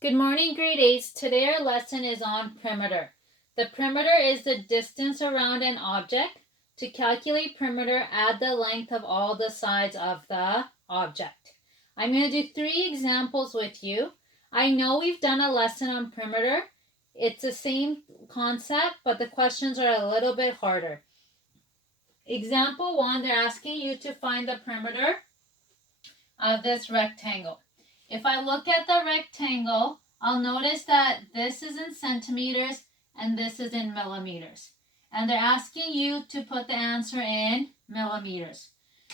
Good morning, grade 8s. Today our lesson is on perimeter. The perimeter is the distance around an object. To calculate perimeter, add the length of all the sides of the object. I'm going to do 3 examples with you. I know we've done a lesson on perimeter. It's the same concept, but the questions are a little bit harder. Example 1, they're asking you to find the perimeter of this rectangle. If I look at the rectangle, I'll notice that this is in centimeters and this is in millimeters. And they're asking you to put the answer in millimeters.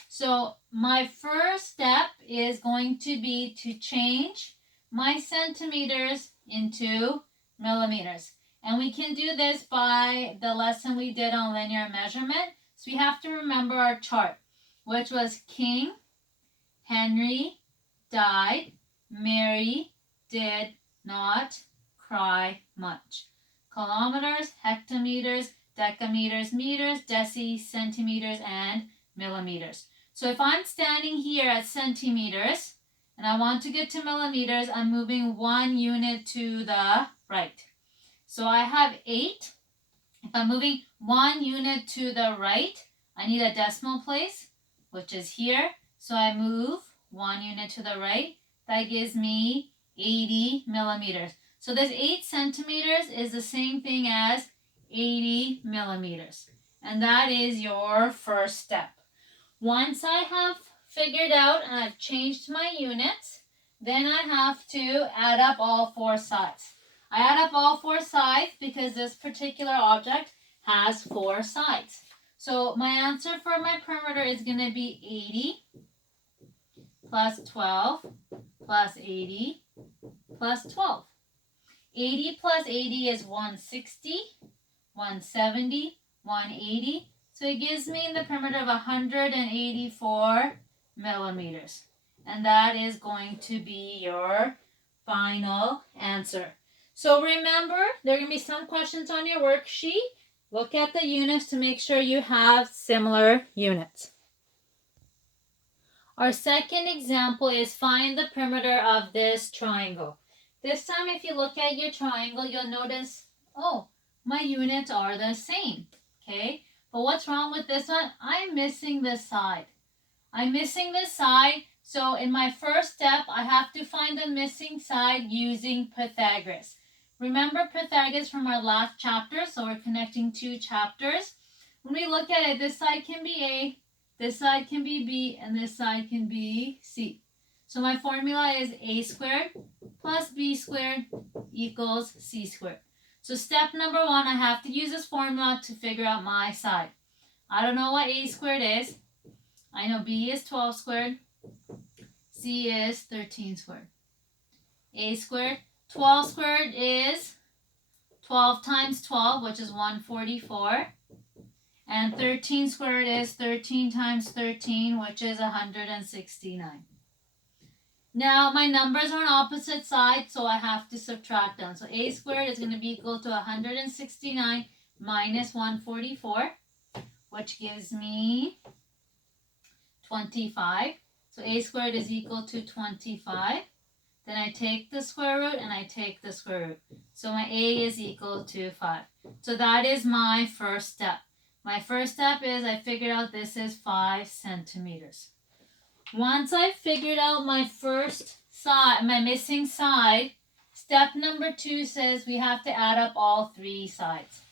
So my first step is going to be to change my centimeters into millimeters. And we can do this by the lesson we did on linear measurement. So we have to remember our chart, which was King Henry died. Mary did not cry much. Kilometers, hectometers, decameters, meters, deci, centimeters, and millimeters. So if I'm standing here at centimeters and I want to get to millimeters, I'm moving 1 unit to the right. So I have 8. If I'm moving 1 unit to the right, I need a decimal place, which is here. So I move 1 unit to the right. That gives me 80 millimeters. So this 8 centimeters is the same thing as 80 millimeters. And that is your first step. Once I have figured out and I've changed my units, then I have to add up all 4 sides. I add up all 4 sides because this particular object has 4 sides. So my answer for my perimeter is going to be 80 plus 12 plus 80 plus 12. 80 plus 80 is 160, 170, 180. So it gives me the perimeter of 184 millimeters. And that is going to be your final answer. So remember, there are going to be some questions on your worksheet. Look at the units to make sure you have similar units. Our second example is find the perimeter of this triangle. This time if you look at your triangle, you'll notice, oh, my units are the same. Okay, but what's wrong with this one? I'm missing this side. I'm missing this side, so in my first step, I have to find the missing side using Pythagoras. Remember Pythagoras from our last chapter, so we're connecting 2 chapters. When we look at it, this side can be A, this side can be B, and this side can be C. So my formula is A squared plus B squared equals C squared. So step number 1, I have to use this formula to figure out my side. I don't know what A squared is. I know B is 12 squared. C is 13 squared. A squared. 12 squared is 12 times 12, which is 144. And 13 squared is 13 times 13, which is 169. Now my numbers are on opposite sides, so I have to subtract them. So A squared is going to be equal to 169 minus 144, which gives me 25. So A squared is equal to 25. Then I take the square root and I take the square root. So my A is equal to 5. So that is my first step. My first step is I figured out this is 5 centimeters. Once I figured out my first side, my missing side, step number 2 says we have to add up all 3 sides.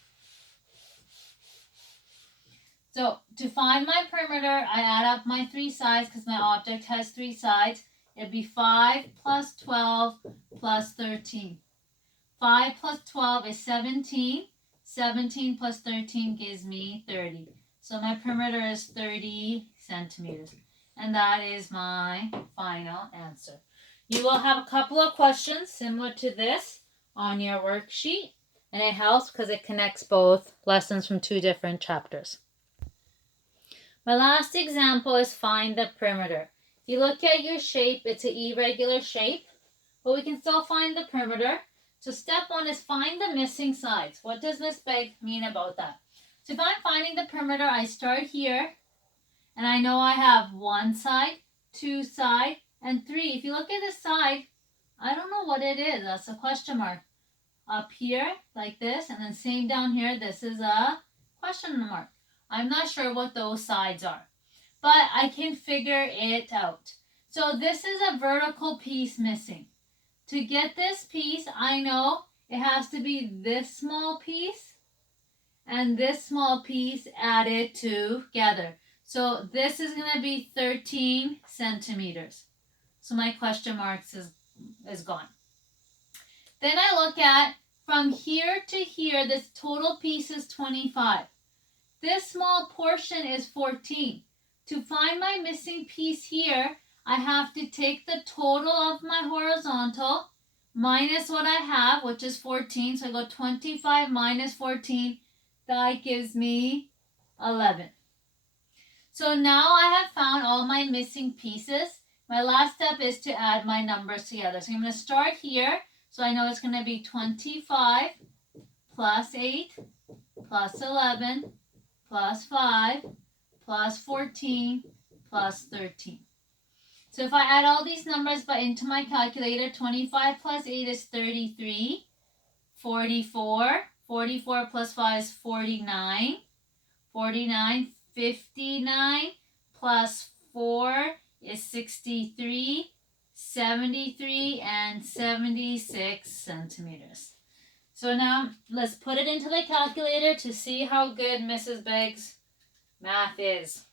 So to find my perimeter, I add up my 3 sides because my object has 3 sides. It'd be 5 plus 12 plus 13. 5 plus 12 is 17. 17 plus 13 gives me 30. So my perimeter is 30 centimeters. And that is my final answer. You will have a couple of questions similar to this on your worksheet. And it helps because it connects both lessons from 2 different chapters. My last example is find the perimeter. If you look at your shape, it's an irregular shape, but we can still find the perimeter. So step 1 is find the missing sides. What does Miss Begg mean about that? So if I'm finding the perimeter, I start here, and I know I have 1 side, 2 side, and 3. If you look at the side, I don't know what it is. That's a question mark. Up here, like this, and then same down here, this is a question mark. I'm not sure what those sides are, but I can figure it out. So this is a vertical piece missing. To get this piece, I know it has to be this small piece and this small piece added together. So this is going to be 13 centimeters. So my question marks is gone. Then I look at from here to here, this total piece is 25. This small portion is 14. To find my missing piece here, I have to take the total of my horizontal minus what I have, which is 14. So I go 25 minus 14. That gives me 11. So now I have found all my missing pieces. My last step is to add my numbers together. So I'm going to start here. So I know it's going to be 25 plus 8 plus 11 plus 5 plus 14 plus 13. So if I add all these numbers but into my calculator, 25 plus 8 is 33, 44, 44 plus 5 is 49, 49, 59 plus 4 is 63, 73, and 76 centimeters. So now let's put it into the calculator to see how good Mrs. Beggs' math is.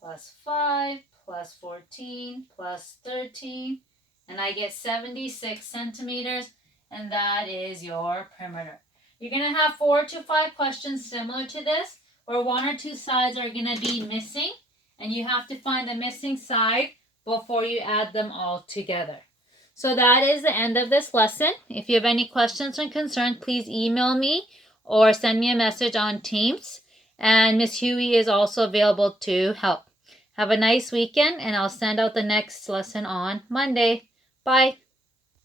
Plus 5, plus 14, plus 13, and I get 76 centimeters, and that is your perimeter. You're going to have 4 to 5 questions similar to this, where 1 or 2 sides are going to be missing, and you have to find the missing side before you add them all together. So that is the end of this lesson. If you have any questions or concerns, please email me or send me a message on Teams. And Miss Huey is also available to help. Have a nice weekend, and I'll send out the next lesson on Monday. Bye.